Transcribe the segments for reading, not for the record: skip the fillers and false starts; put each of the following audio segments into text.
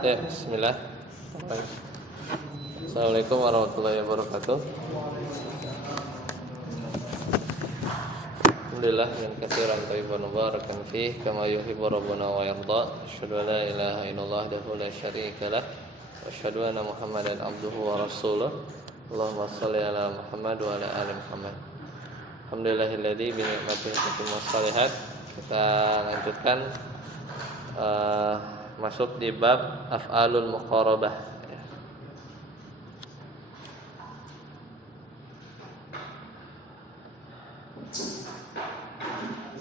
Ya, bismillah. Assalamualaikum warahmatullahi wabarakatuh. Alhamdulillah yang katsiran thayyiban mubarakan fih kama yuhibbu rabbuna wa yarda. Asyhadu an la ilaha illallah wahdahu la syarika lah wa asyhadu anna Muhammadan abduhu wa rasuluh. Allahumma shalli ala Muhammad wa ala ali Muhammad. Alhamdulillahilladzi bi ni'matihi tatimmu shalihat. Kita lanjutkan masuk di bab af'alul muqarabah.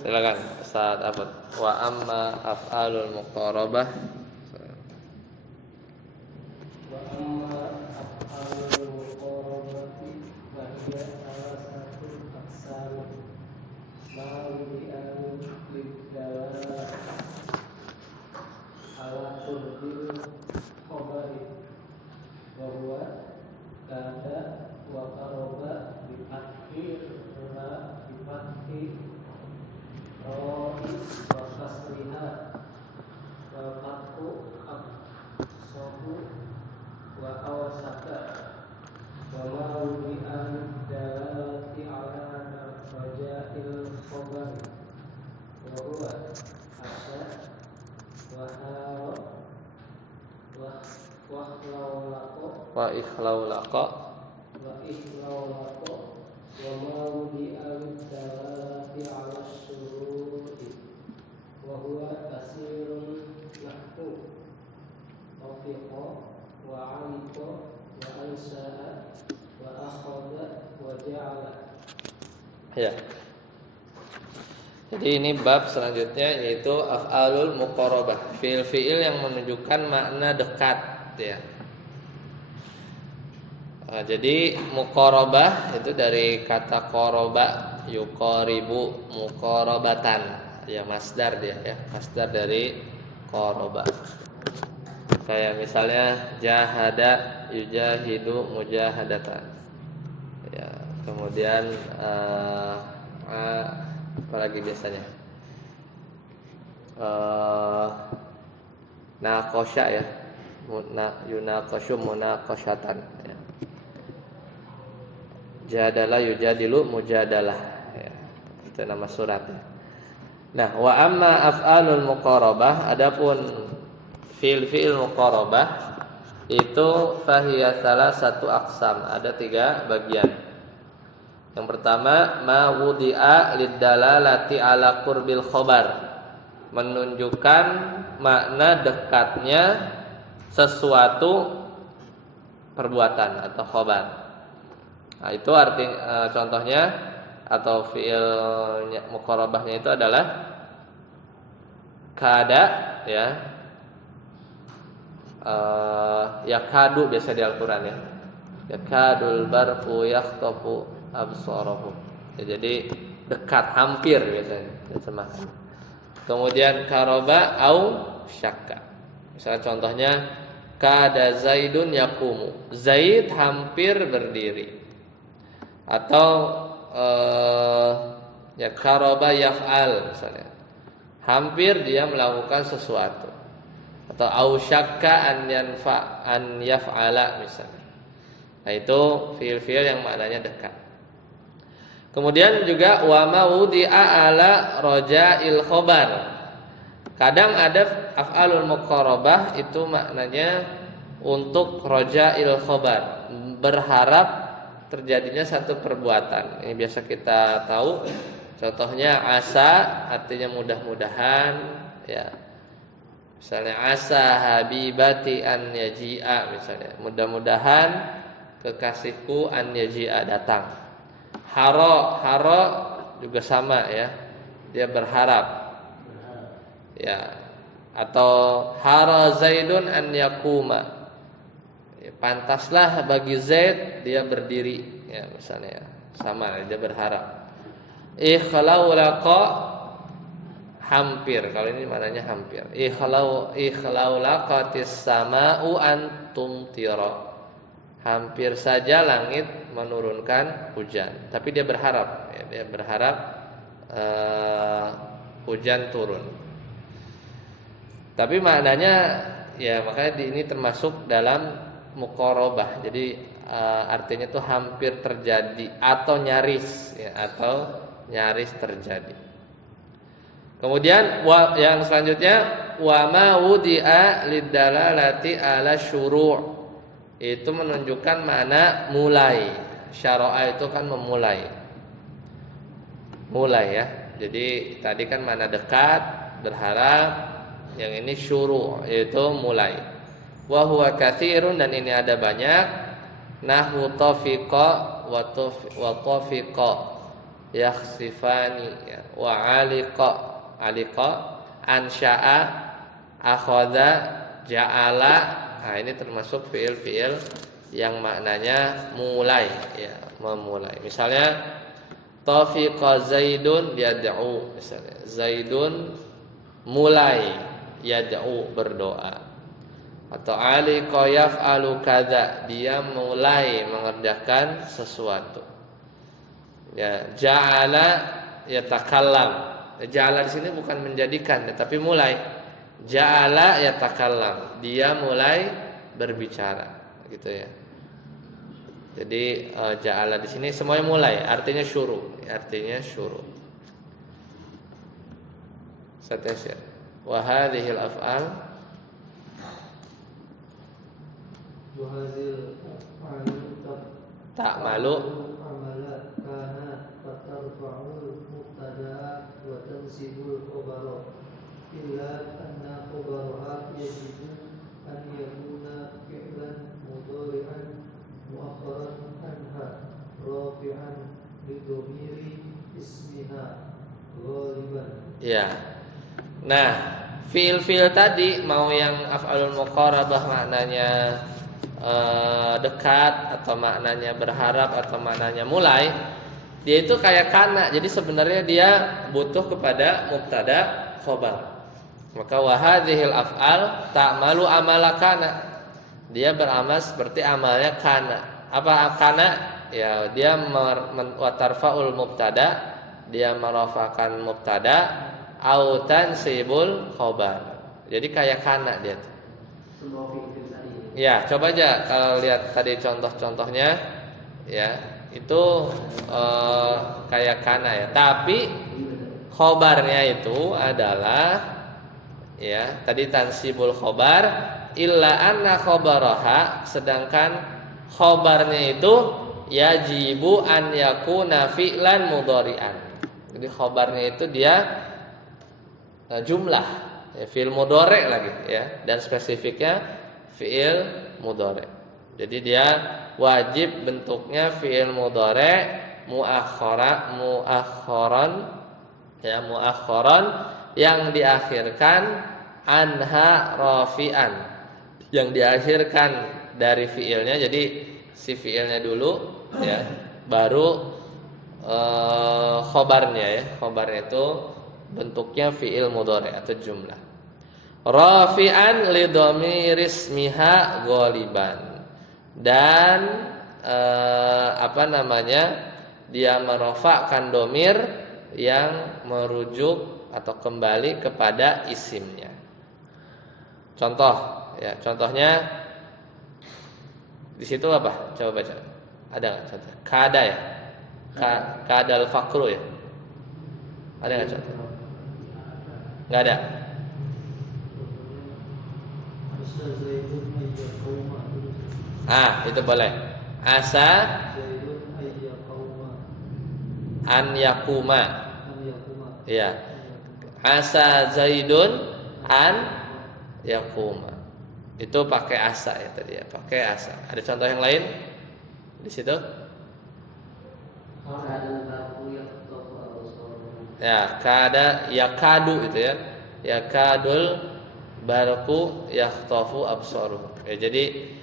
Silakan Ustaz Abad. Wa amma af'alul muqarabah. Wa amma af'alul muqarabati wa hiya salah satu aqsam ma'lu'an lidawala ala qurbil khabari wa huwa kada wa qaraba bi akhir ma bi fathi wa kasriha wa fathu aqsahu wa awsaka wa ma'lu'an dalati ala raja'il khabari wa huwa asya wa hara Wa ikhlaulaqa wa ma'lu'an dalati ala syuruti wa huwa kasirun nahwu tafiqa wa 'aliqa wa ansa'a wa akhadha wa ja'ala. Ya. Jadi ini bab selanjutnya yaitu af'alul muqarabah, fiil-fiil yang menunjukkan makna dekat ya. Jadi muqarabah itu dari kata qaraba, yuqaribu, muqarabatan. Ya masdar dia ya, masdar dari qaraba. Kayak misalnya jahada, yujahidu, mujahadatan. Ya, kemudian apalagi biasanya naqasya ya, yunaqasyu munaqasyatan ya. Jadalah yujadilu mujadalah ya. Itu nama surat ya. Nah, wa amma af'alul muqarabah, adapun fiil muqarabah itu fahiya salah satu aqsam, ada 3 bagian. Yang pertama, ma wudi'a lidalalati ala qurbil khabar, menunjukkan makna dekatnya sesuatu perbuatan atau khabar. Nah, itu arti contohnya atau fiil muqarabahnya itu adalah kada ya. Yakadu biasa di Al-Qur'an ya. Yakadul barqu yakhtafu absarahum. Ya, jadi dekat, hampir biasanya terjemahan. Kemudian qaraba au syakka. Misalnya contohnya kada Zaidun yaqumu. Zaid hampir berdiri. Atau ya qaraba yaf'al misalnya. Hampir dia melakukan sesuatu. Atau au syakka an yaf'ala misalnya. Nah, itu fiil-fiil yang maknanya dekat. Kemudian juga wa maudi'a ala raja'il khabar. Kadang ada af'alul muqarabah itu maknanya untuk raja'il khabar, berharap terjadinya satu perbuatan. Ini biasa kita tahu. Contohnya asa artinya mudah-mudahan ya. Misalnya asa habibati an yaji'a misalnya. Mudah-mudahan kekasihku an yaji'a datang. Haro juga sama ya. Dia berharap. Ya. Atau hara Zaidun an yakuma. Ya, pantaslah bagi Zaid dia berdiri ya misalnya. Sama dia berharap. Ikhlaulaqa hampir. Kalau ini maknanya hampir. Ikhlaulaqatis sama'u antum tira. Hampir saja langit menurunkan hujan, tapi dia berharap ya, dia berharap hujan turun. Tapi maknanya ya makanya ini termasuk dalam muqarabah. Jadi artinya itu hampir terjadi atau nyaris ya, atau nyaris terjadi. Kemudian yang selanjutnya wa ma wudi'a lidalalati ala syuru', itu menunjukkan makna mulai. Syara'a itu kan memulai. Mulai ya. Jadi tadi kan makna dekat, berharap, yang ini syuru' yaitu mulai. Wa huwa katsirun, dan ini ada banyak. Nahwu tafiqa wa tafiqa yakhsifani ya, wa aliqa ansya'a akhadha ja'ala. Nah, ini termasuk fiil-fiil yang maknanya mulai ya, memulai. Misalnya tafiqa Zaidun yad'u, misalnya Zaidun mulai yad'u, berdoa. Atau aliqa yaf'alu kadza, dia mulai mengerjakan sesuatu. Ya, ja'ala yatakallam. Ja'ala di sini bukan menjadikan, tapi mulai. Ja'ala yatakallam, dia mulai berbicara, gitu ya. Jadi ja'ala di sini semuanya mulai, artinya syuru, artinya syuru. Satasya. Wa hadhil af'al ta'malu amalat kana fatarfa'ul mubtada wa tansibul khabara illa anna khabaraha yajibu an yakuna fi'lan mudhari'an mu'akhkharan anha rafi'an lidhamiri ismiha ghaliban. Ya. Nah, fiil-fiil tadi mau yang af'alul muqarabah maknanya dekat, atau maknanya berharap, atau maknanya mulai, dia itu kayak kana. Jadi sebenarnya dia butuh kepada mubtada khobar. Maka wahadhil af'al ta'malu amala kana, dia beramal seperti amalnya kana. Apa kana? Ya, dia watarfaul mubtada, dia merafakan mubtada, au tansibul khobar. Jadi kayak kana dia tuh. Ya, coba aja kalau lihat tadi contoh-contohnya, ya itu kayak kana ya. Tapi khobarnya itu adalah ya tadi tansibul khobar, illa anna khobaraha, sedangkan khobarnya itu yajibu an yakuna fi'lan mudhari'an. Jadi khobarnya itu dia jumlah ya, fi'il mudhari' lagi ya, dan spesifiknya fi'il mudhari'. Jadi dia wajib bentuknya fi'il mudhari' muakhkharan ya, muakhkharan yang diakhirkan anha rafi'an, yang diakhirkan dari fi'ilnya. Jadi si fi'ilnya dulu ya, baru khobarnya ya. Khobarnya itu bentuknya fi'il mudhari' atau jumlah. Rafi'an li dhamir ismiha ghaliban, dan dia merofakkan domir yang merujuk atau kembali kepada isimnya. Contoh ya, contohnya di situ apa? Coba baca. Ada nggak contoh? Kada ya? Kadal fakru ya? Ada nggak contoh? Nggak ada. Itu boleh. Asa an yakuma. Ya. Asa Zaidun an yakuma. Itu pakai asa ya tadi ya, pakai asa. Ada contoh yang lain di situ? Ya, kada yakadu itu ya. Yakadul barqu yakhtafu absaruhum. Ya, jadi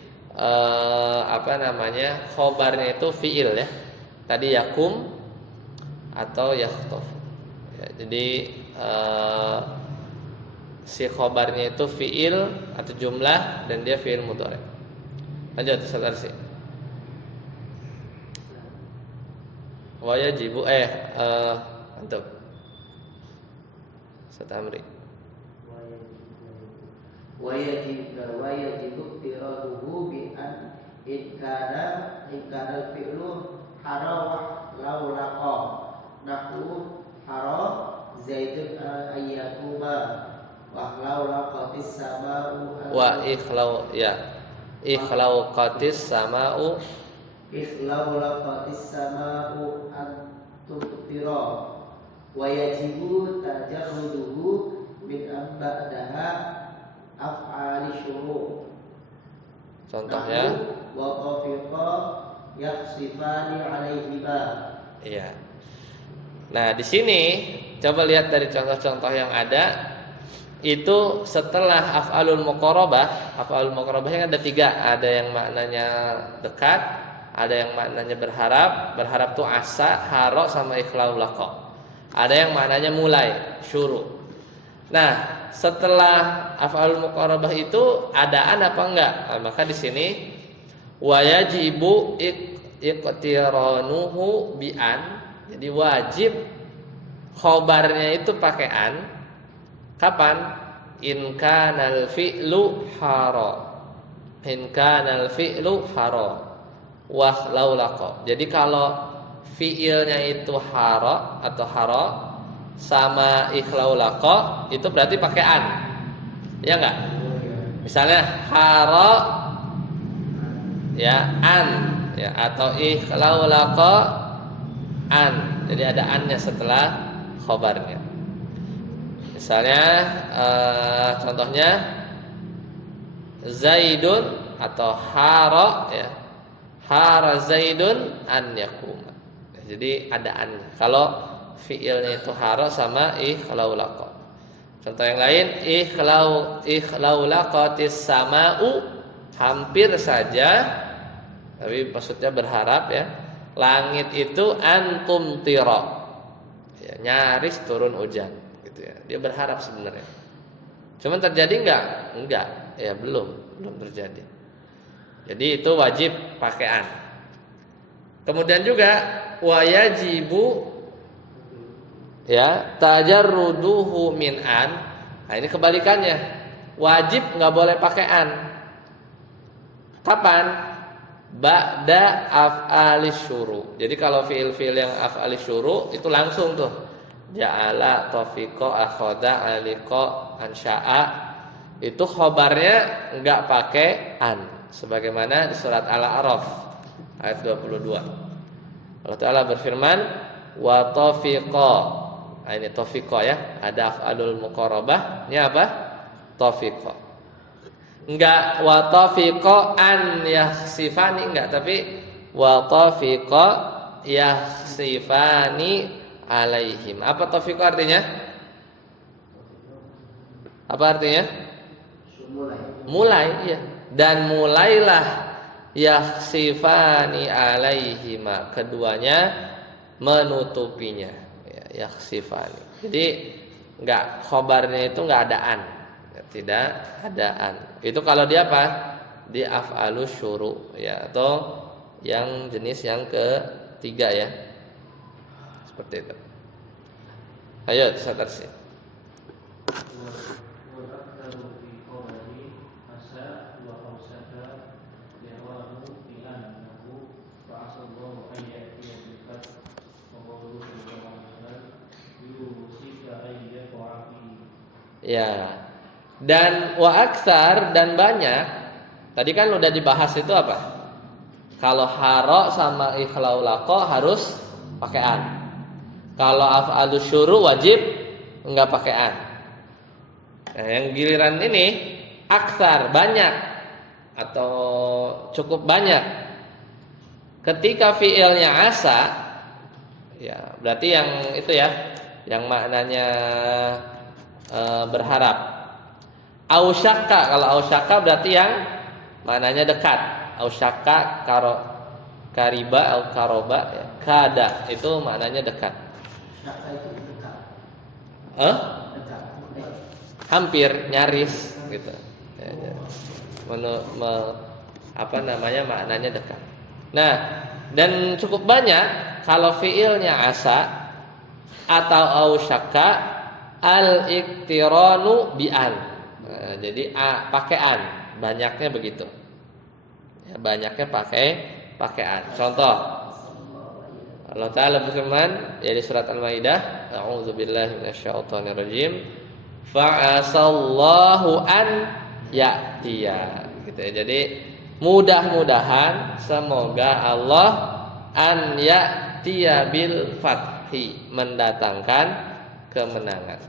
khobarnya itu fiil ya. Tadi yakum atau yakhtafu. Ya, jadi si khobarnya itu fiil atau jumlah, dan dia fiil mudhari'. Lanjut saudara sih. Wa yajibu antum Satamri. wa yajibu tiraduhu bi an ikana fi'lu harawa laulaqa nahu hara zaidun ayyakuma wa laulaqatis sama'u wa ikhlauqatis sama'u ikhlaulaqatis sama'u an tumtira wa yajibu tajarruduhu min ba'daha af'ali syuru'. Contohnya wa qafiqa yakhsifani 'alaihima. iya. Nah, di sini coba lihat dari contoh-contoh yang ada. Itu setelah af'alul muqarabah. Af'alul muqarabahnya ada 3. Ada yang maknanya dekat, ada yang maknanya berharap. Berharap tuh asa, haro, sama ikhlaul laqa. Ada yang maknanya mulai, syuru. Nah, setelah af'alul muqarabah itu adaan apa enggak? Nah, maka di sini wajibu iqtiranuhu bi'an. Jadi wajib khobarnya itu pakai an. Kapan? In kanal fi'lu hara. In kanal fi'lu hara wa laulaqa. Jadi kalau fi'ilnya itu hara atau hara sama ikhlaulaqa itu berarti pakai an. Ya enggak? Misalnya hara ya an ya atau ikhlaulaqa an. Jadi ada annya setelah khobarnya. Misalnya contohnya Zaidun atau hara ya. Hara Zaidun an yakuma. Jadi ada an. Kalau fiilnya itu hara sama ikhlaulaqa. Contoh yang lain ikhlaulaqatis sama'u, hampir saja tapi maksudnya berharap ya. Langit itu antum tira. Ya, nyaris turun hujan. Dia berharap sebenarnya. Cuman terjadi enggak? Enggak. Ya belum terjadi. Jadi itu wajib pakai an. Kemudian juga wajibu ya tajarruduhu min an. Nah, ini kebalikannya. Wajib enggak boleh pakai an. Kapan? Ba'da af'alis syuru. Jadi kalau fiil-fiil yang af'alis syuru itu langsung tuh. Ja'ala, tafiqa, akhadha, aliqa, ansya'a. Itu khobarnya enggak pakai an. Sebagaimana di surat Al-A'raf ayat 22. Allah Ta'ala berfirman wa tafiqa. Nah, ini tafiqa ya. Ada af'alul muqarabah. Ini apa? Tafiqa. Enggak wa tafiqa an yahsifani, enggak, tapi wa tafiqa yahsifani alaihim. Apa tafiq artinya? Apa artinya? Mulai, iya. Dan mulailah yakhsifani alaihima, keduanya menutupinya. Ya, yakhsifani. Jadi enggak, khobarnya itu enggak ada an. Tidak ada an. Itu kalau dia apa? Di af'alus syuru ya, atau yang jenis yang ketiga ya. Seperti itu. Ayo terus. Ya. Dan wa aktsar, dan banyak. Tadi kan udah dibahas itu apa? Kalau hara sama ikhlaulaqa harus pakai an. Kalau af'alus syuru wajib enggak pakai an. Nah, yang giliran ini aktsar, banyak atau cukup banyak. Ketika fiilnya asa, ya berarti yang itu ya, yang maknanya berharap. Ausyaka, kalau ausyaka berarti yang maknanya dekat. Ausyaka kariba atau karoba ya. Kada itu maknanya dekat. Hampir, nyaris gitu. Apa namanya, maknanya dekat. Nah, dan cukup banyak kalau fiilnya asa atau ausyaka al-iktiranu bi'an. Jadi pakaian, banyaknya begitu. Ya, banyaknya pakaian. Contoh, Allah Ta'ala berfirman ya di surat Al-Maidah, a'udzubillahi minasyaitonirrajim, fa'asallahu an ya'tiya. Gitu ya. Jadi mudah-mudahan semoga Allah an ya'tiya bil fathi, mendatangkan kemenangan.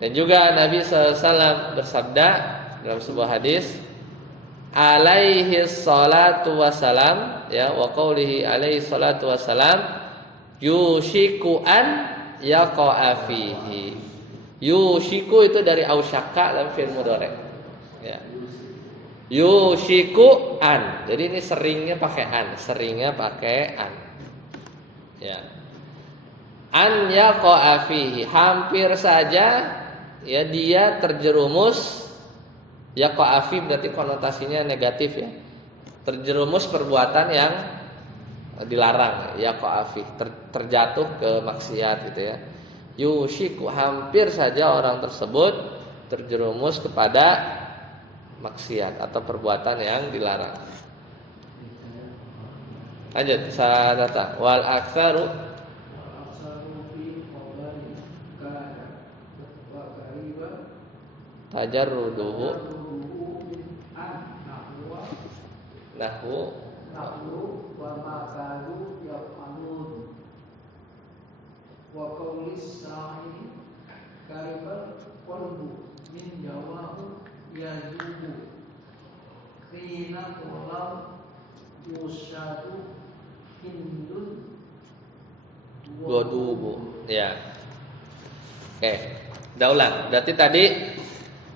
Dan juga Nabi SAW bersabda dalam sebuah hadis, alaihi salatu wassalam, ya, wa qaulihi alaihi salatu wassalam, yushiku an yaqa'a fihi. Yushiku itu dari ausyaka dalam fi'il mudhari. Ya. Yushiku an. Jadi ini seringnya pakai an, Ya. An yaqa'a fihi, hampir saja ya dia terjerumus. Yaqa'a fi berarti konotasinya negatif ya. Terjerumus perbuatan yang dilarang, yaqa'a fi, terjatuh ke maksiat gitu ya. Yushiku, hampir saja orang tersebut terjerumus kepada maksiat atau perbuatan yang dilarang. Lanjut, saya datang. Wal aktsaru tajarruduhu nahwu wa makalu yaqalun wa qawlis sa'i karibal qalbu min jawahu yajubu khina qalam yusyadu hindun godubu. Ya. Oke, daulang. Berarti tadi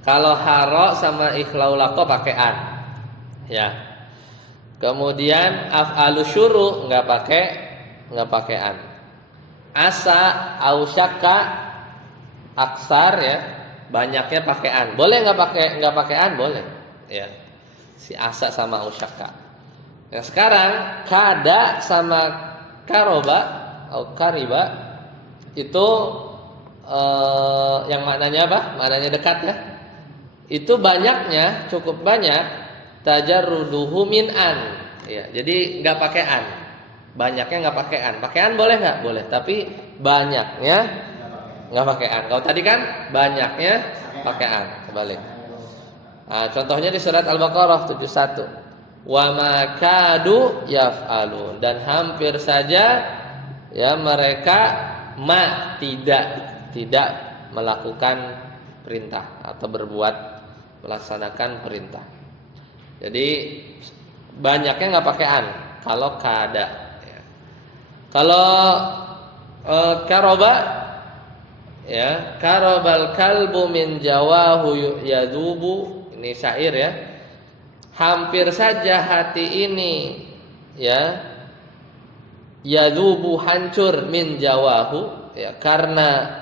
kalau haro sama ikhlaulako pakai an. Ya. Kemudian af'alu syuru enggak pakai an. Asa, ausyaka, aksar ya, banyaknya pakai an. Boleh enggak pakai an? Boleh. Ya. Si asa sama ausyaka. Yang sekarang kada sama karoba atau kariba itu yang maknanya apa? Maknanya dekat ya. Itu banyaknya, cukup banyak, tajarruduhu min an. Ya, jadi enggak pakai an. Banyaknya enggak pakai an. Pakai an boleh enggak? Boleh, tapi banyaknya enggak pakai an. Kalau tadi kan banyaknya pakai an. Kebalik. Nah, contohnya di surat Al-Baqarah 71. Wa ma kadu yaf'alun, dan hampir saja ya mereka tidak melakukan perintah atau melaksanakan perintah. Jadi banyaknya nggak pakai an kalau kada. Ya. Kalau karoba, ya, karobal kalbu min jawahu yadubu, ini syair ya. Hampir saja hati ini ya yadubu, hancur, min jawahu ya, karena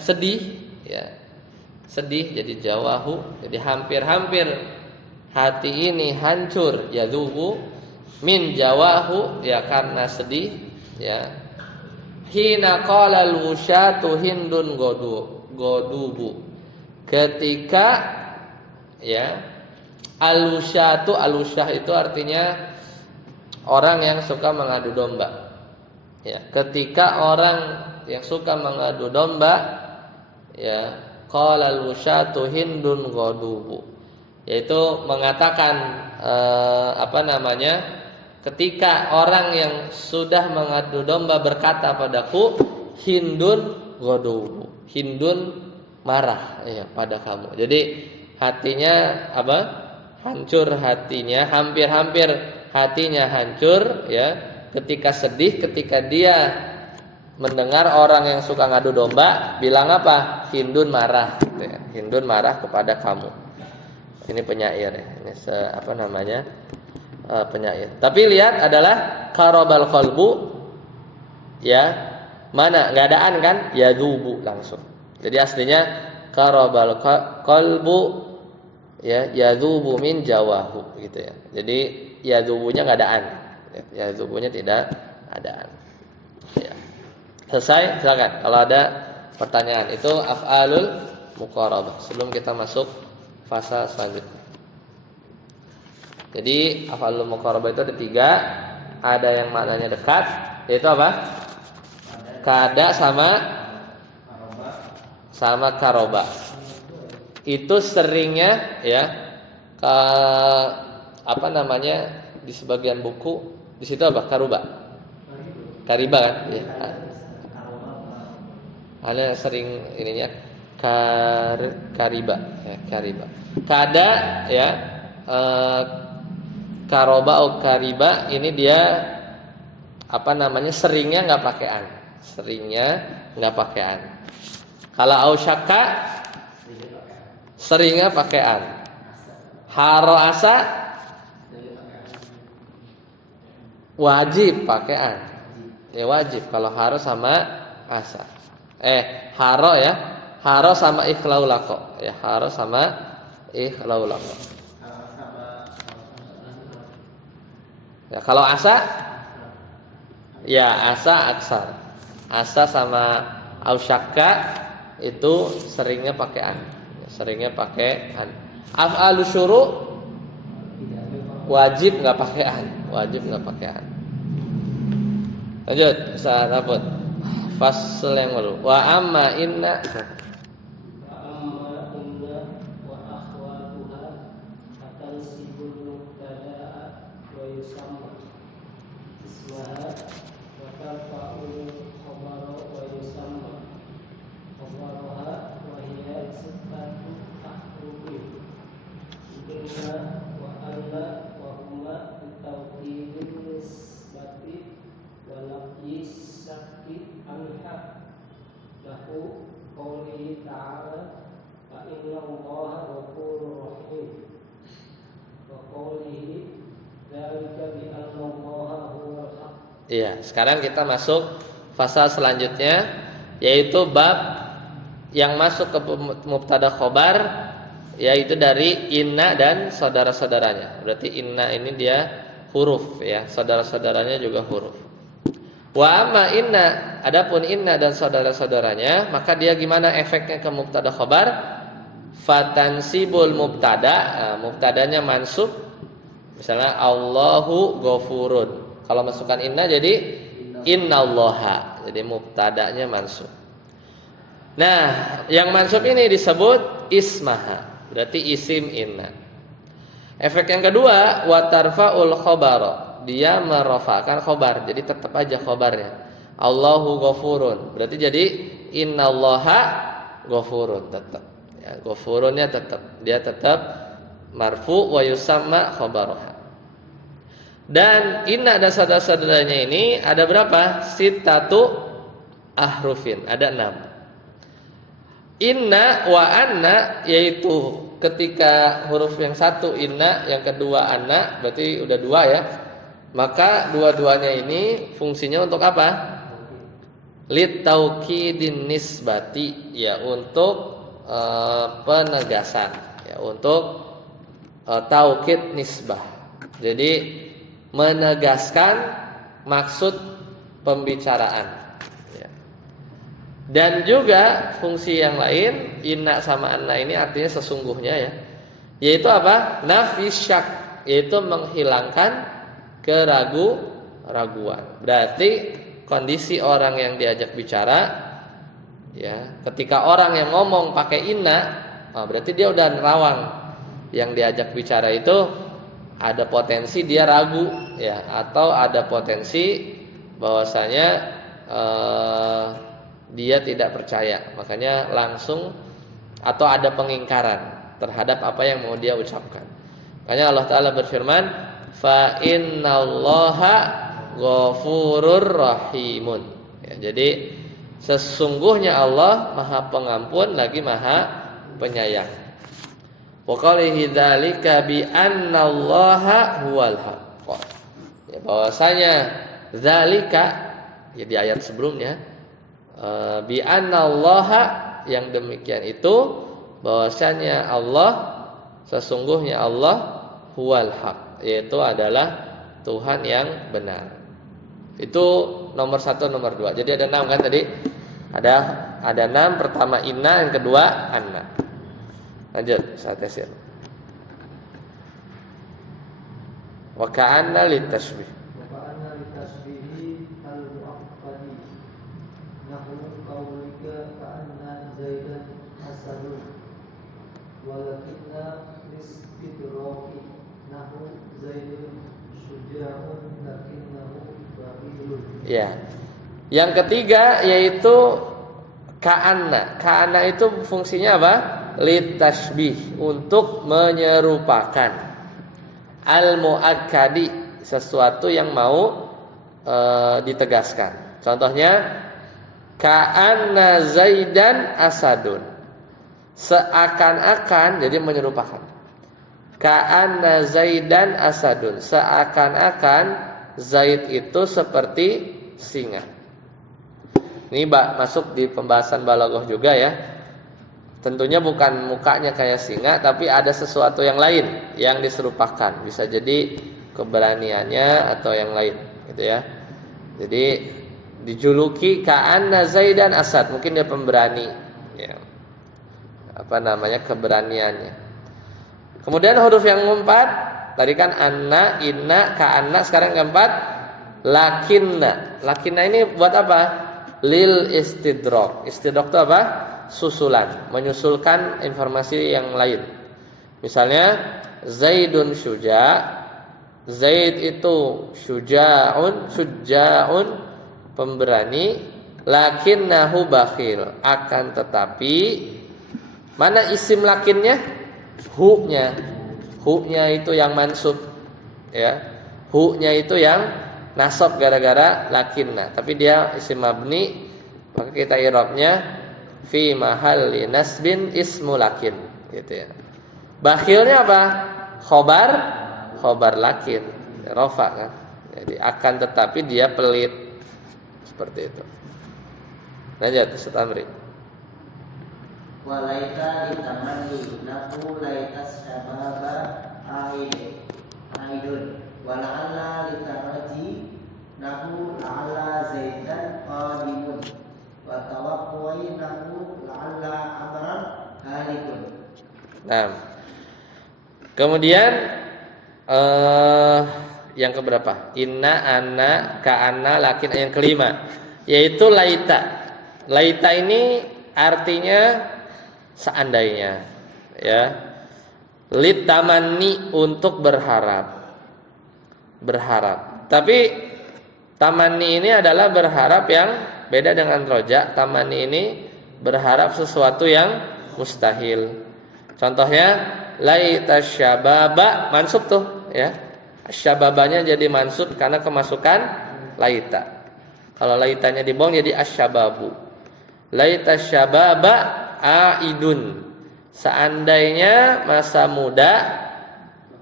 sedih ya. Sedih jadi jawahu, jadi hampir-hampir hati ini hancur, yadubu min jawahu ya, karena sedih ya. Hina qala al-wusyatu hindun godubu, ketika ya al-wusyah itu artinya orang yang suka mengadu domba. Ya, ketika orang yang suka mengadu domba ya, qala al-wusyatu hindun godubu, yaitu mengatakan ketika orang yang sudah mengadu domba berkata padaku, hindun godubu, hindun marah ya pada kamu. Jadi hatinya hancur hatinya, hampir-hampir hatinya hancur ya, ketika sedih, ketika dia mendengar orang yang suka ngadu domba bilang apa? Hindun marah gitu ya. Hindun marah kepada kamu. Ini penyair ya. Ini penyair. Tapi lihat adalah karobal qalbu ya. Mana? Enggak ada an kan? Yadubu langsung. Jadi aslinya karobal qalbu ya, yadubu min jawahu gitu ya. Jadi yadubunya enggak ada an. Yadubunya tidak ada an. Ya. Selesai, silakan. Kalau ada pertanyaan. Itu af'alul muqarabah. Sebelum kita masuk fase selanjutnya. Jadi af'alul muqarabah itu ada 3. Ada yang maknanya dekat, yaitu apa? Kada sama karoba. Itu seringnya ya di sebagian buku di situ apa? Karuba. Kariba kan? Ya. Ada sering ininya kariba ya, kariba. Kada ya karoba atau kariba ini dia seringnya nggak pakai an. Seringnya nggak pakai an. Kalau ausyaka seringnya pakai an. Haro asa wajib pakai an. Ya wajib kalau haro sama asa. Haro ya. Haro sama ikhlaulako. Ya haro sama ikhlaulako. Ya kalau asa ya asa aksar. Asa sama ausyaka itu seringnya pakai an. Seringnya pakai an. Af'alu syuru wajib enggak pakai an. Wajib enggak pakai an. Lanjut, Ustaz Abud. Fasal yang baru. Wa amma inna wa akhwatuha atansibul mubtada'a wa yusamma ismaha wa tarfa'ul khabara wa yusamma khabaraha wa hiya sifatu ahrufin inna wa alla wa huma bitawkidin nisbati wa lafzi sakit anha lahu qawlihi ta'ala fa inna allaha ghafurur rahim wa qawlihi dzalika bi anna allaha huwal haq. Iya, sekarang kita masuk fase selanjutnya yaitu bab yang masuk ke mubtada khobar yaitu dari inna dan saudara-saudaranya. Berarti inna ini dia huruf ya, saudara-saudaranya juga huruf. Wa amma inna, adapun inna dan saudara-saudaranya, maka dia gimana efeknya ke mubtada khobar? Fatansibul mubtada, mubtadanya mansub. Misalnya Allahu ghafurun. Kalau masukkan inna jadi innallaha. Jadi mubtadanya mansub. Nah, yang mansub ini disebut ismaha. Berarti isim inna. Efek yang kedua, wa tarfa'ul khabara. Dia merafakan khobar, jadi tetap aja khobarnya. Allahu ghafurun. Berarti jadi innallaha ghafurun tetap. Ya, ghafurunnya tetap. Dia tetap marfu wa yusamma khabaruha. Dan inna dan saudara-saudaranya ini ada berapa? Sittatu ahrufin. Ada 6. Inna wa anna yaitu ketika huruf yang satu inna, yang kedua anna, berarti udah 2 ya. Maka dua-duanya ini fungsinya untuk apa? Lit taukidin nisbati, ya untuk penegasan, ya untuk taukid nisbah. Jadi menegaskan maksud pembicaraan. Ya. Dan juga fungsi yang lain inna sama anna ini artinya sesungguhnya ya, yaitu apa? Nafi syak, yaitu menghilangkan keraguan. Berarti kondisi orang yang diajak bicara ya, ketika orang yang ngomong pakai inna, berarti dia udah nerawang yang diajak bicara itu ada potensi dia ragu ya, atau ada potensi bahwasanya dia tidak percaya. Makanya langsung atau ada pengingkaran terhadap apa yang mau dia ucapkan. Makanya Allah Ta'ala berfirman, fa innallaha ghafurur rahimun. Ya, jadi sesungguhnya Allah Maha Pengampun lagi Maha Penyayang. Wa qalihi dzalika bi annallaha huwal haqq. Ya, bahwasanya dzalika ya di ayat sebelumnya bi annallaha, yang demikian itu bahwasanya Allah, sesungguhnya Allah huwal haq, yaitu adalah Tuhan yang benar. Itu nomor 1, nomor 2. Jadi ada 6 kan tadi. Ada 6, pertama inna, yang kedua anna. Lanjut, saya tesir. Wa ka'anna litasbih. وكأن لتشبيه المؤكد نحو قولك كأن زيدا أسد ولكن لاستدراك نحو زيد شجاع لكنه بخيل. Ya. Yang ketiga yaitu ka'anna. Ka'anna itu fungsinya apa? Litasbih, untuk menyerupakan. Al-mu'akkadi, sesuatu yang mau ditegaskan. Contohnya ka'anna zaidan asadun. Seakan-akan, jadi menyerupakan. Ka'anna zaidan asadun. Seakan-akan Zaid itu seperti singa. Ini masuk di pembahasan balaghah juga ya. Tentunya bukan mukanya kayak singa, tapi ada sesuatu yang lain yang diserupakan. Bisa jadi keberaniannya atau yang lain, gitu ya. Jadi dijuluki ka'anna Zaidan Asad, mungkin dia pemberani, ya. Keberaniannya. Kemudian huruf yang keempat, tadi kan anna, inna, ka'anna, sekarang keempat lakinna. Lakinna ini buat apa? Lil istidrak. Istidrak itu apa? Susulan, menyusulkan informasi yang lain. Misalnya Zaidun syuja'. Zaid itu syuja'un pemberani, lakinnahu bakhil, akan tetapi mana isim lakinnya? Hu-nya itu yang mansub, ya. Hu-nya itu yang nasab gara-gara lakinna, tapi dia isim mabni, maka kita i'rabnya fi mahalli nasbin ismu lakin, gitu ya. Bakhilnya apa? Khobar lakin, rofa kan. Jadi akan tetapi dia pelit, seperti itu. Lanjut Ustaz Amri. Walaita ditamanni nahu laitas syababa aidun wala'alla litaraji nahu la'alla zaidan qadimun wa tawaqqu'i nahu la'alla amran halikun. Nah, kemudian yang keberapa? Inna, anna, ka'anna, lakin. Yang kelima yaitu laita. Laita ini artinya seandainya, ya. Litamanni, untuk berharap. Tapi tamanni ini adalah berharap yang beda dengan roja. Tamanni ini berharap sesuatu yang mustahil. Contohnya laita syababa, mansub tuh, ya. Syababanya jadi mansub karena kemasukan laita. Kalau laitanya dibuang jadi asyababu. Laita syababa aidun. Seandainya masa muda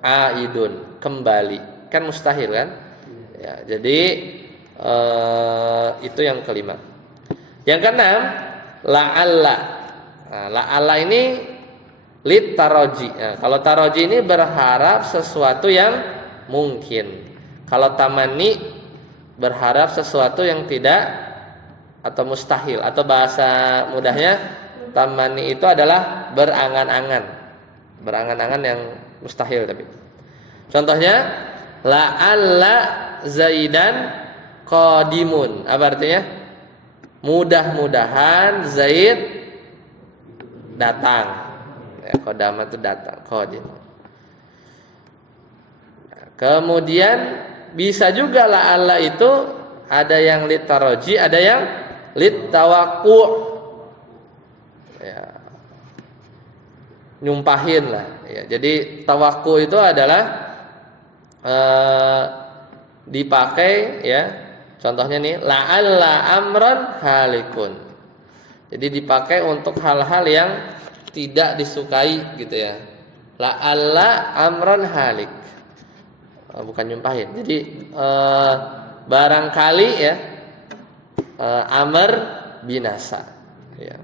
aidun, kembali. Kan mustahil kan? Ya, jadi itu yang kelima. Yang keenam, la'alla. Nah, la'alla ini lit taroji. Nah, kalau taroji ini berharap sesuatu yang mungkin. Kalau tamanni berharap sesuatu yang tidak atau mustahil, atau bahasa mudahnya tamanni itu adalah berangan-angan. Berangan-angan yang mustahil tapi. Contohnya la'alla Zaidan qadimun. Apa artinya? Mudah-mudahan Zaid datang. Ya, qadama itu datang, qadim. Kemudian bisa juga la'alla itu ada yang litaraji, ada yang litawaqu'. Ya. Nyumpahin lah, ya. Jadi tawaqu itu adalah dipakai, ya. Contohnya nih, la'alla amran halikun. Jadi dipakai untuk hal-hal yang tidak disukai, gitu ya. La'alla amran halik. Bukan nyumpahin. Jadi barangkali, ya, amr binasa, ya.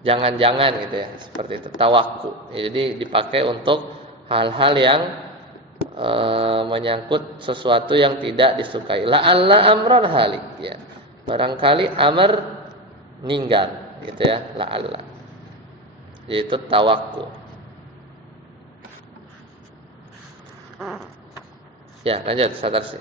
Jangan-jangan, gitu ya, seperti itu. Tawakku. Ya, jadi dipakai untuk hal-hal yang menyangkut sesuatu yang tidak disukai. La'alla amran halik, ya. Barangkali amr ninggal gitu ya, la'alla. Yaitu tawakku. Ya, lanjut Satar sih.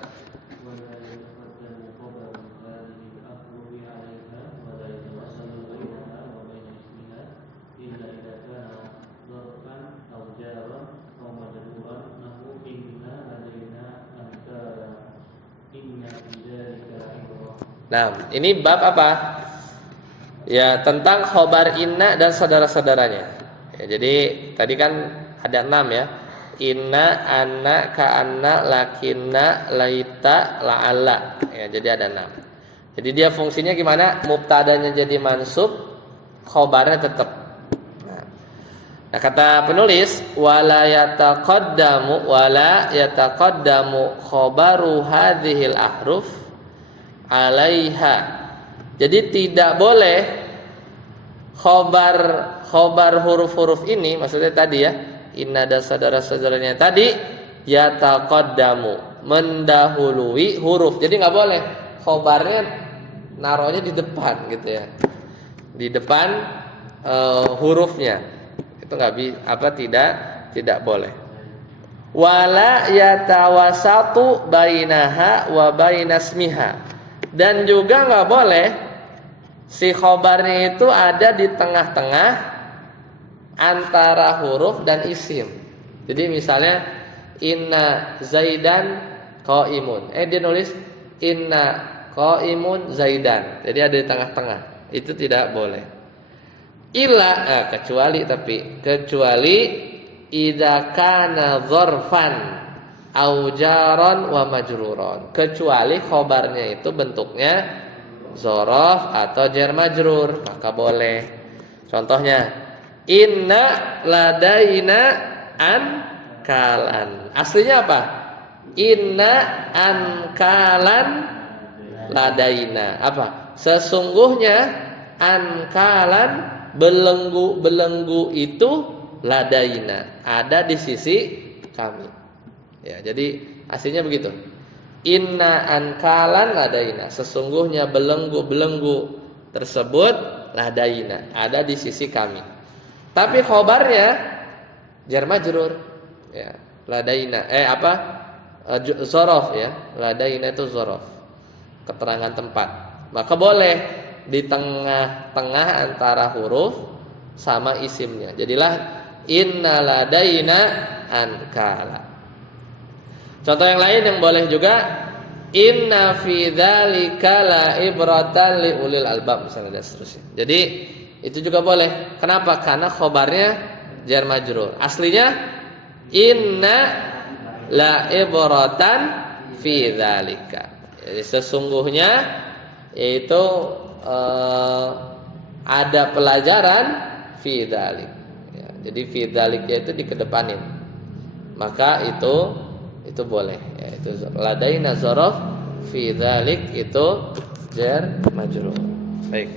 Nah, ini bab apa? Ya, tentang khobar inna dan saudara-saudaranya. Ya, jadi tadi kan ada 6 ya. Inna, anna, ka'anna, lakinna, laita, la'alla. Ya, jadi ada 6. Jadi dia fungsinya gimana? Mubtadanya jadi mansub, khobarnya tetap. Nah, kata penulis wala yataqaddamu khobaru hadhil ahruf 'alaiha. Jadi tidak boleh khobar huruf-huruf ini, maksudnya tadi ya, inna dan saudara-saudaranya tadi yataqaddamu, mendahului huruf. Jadi nggak boleh khobarnya naruhnya di depan gitu ya, di depan hurufnya. Itu tidak boleh. Wala yatawasatu bainaha wa bainasmiha. Dan juga nggak boleh si khobarnya itu ada di tengah-tengah antara huruf dan isim. Jadi misalnya inna zaidan qaimun. Dia nulis inna qaimun zaidan. Jadi ada di tengah-tengah. Itu tidak boleh. Kecuali idza kana dzarfan au jaran wa majruron. Kecuali khobarnya itu bentuknya dzaraf atau jar majrur, maka boleh. Contohnya inna ladaina ankalan. Aslinya apa? Inna ankalan ladaina. Apa? Sesungguhnya ankalan belenggu itu ladaina, ada di sisi kami. Ya, jadi aslinya begitu. Inna ankalan ladaina, sesungguhnya belenggu tersebut ladaina, ada di sisi kami. Tapi khobarnya jar majrur. Ya, ladaina dzaraf ya. Ladaina itu dzaraf. Keterangan tempat. Maka boleh di tengah-tengah antara huruf sama isimnya. Jadilah inna ladaina ankala. Contoh yang lain yang boleh juga inna fi dzalika la ibratan li ulil albab misalnya dan seterusnya. Jadi itu juga boleh. Kenapa? Karena khobarnya jar majrur. Aslinya inna la ibratan fi dzalika. Jadi sesungguhnya yaitu ada pelajaran fi dzalik. Ya, jadi fi dzalik itu dikedepanin. Maka itu boleh. Ya, itu ladaina dzaraf fi dzalik itu jar majrur. Baik.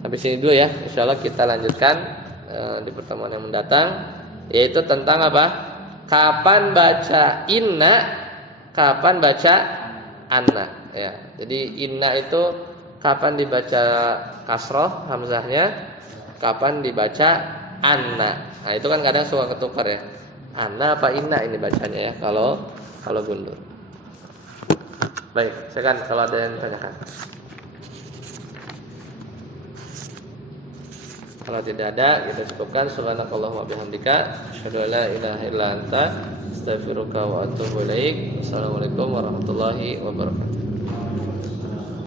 Sampai sini dulu ya. Insyaallah kita lanjutkan di pertemuan yang mendatang, yaitu tentang apa? Kapan baca inna, kapan baca anna. Ya. Jadi inna itu kapan dibaca kasroh hamzahnya, kapan dibaca anna. Nah itu kan kadang suka ketukar ya. Anna apa inna ini bacanya ya kalau gundur. Baik, silakan kalau ada yang tanyakan. Kalau tidak ada, kita cukupkan. Subhanakallahumma bihamdika, asyhadu an la ilaha illa anta, astaghfiruka wa atubu ilaik. Assalamualaikum warahmatullahi wabarakatuh.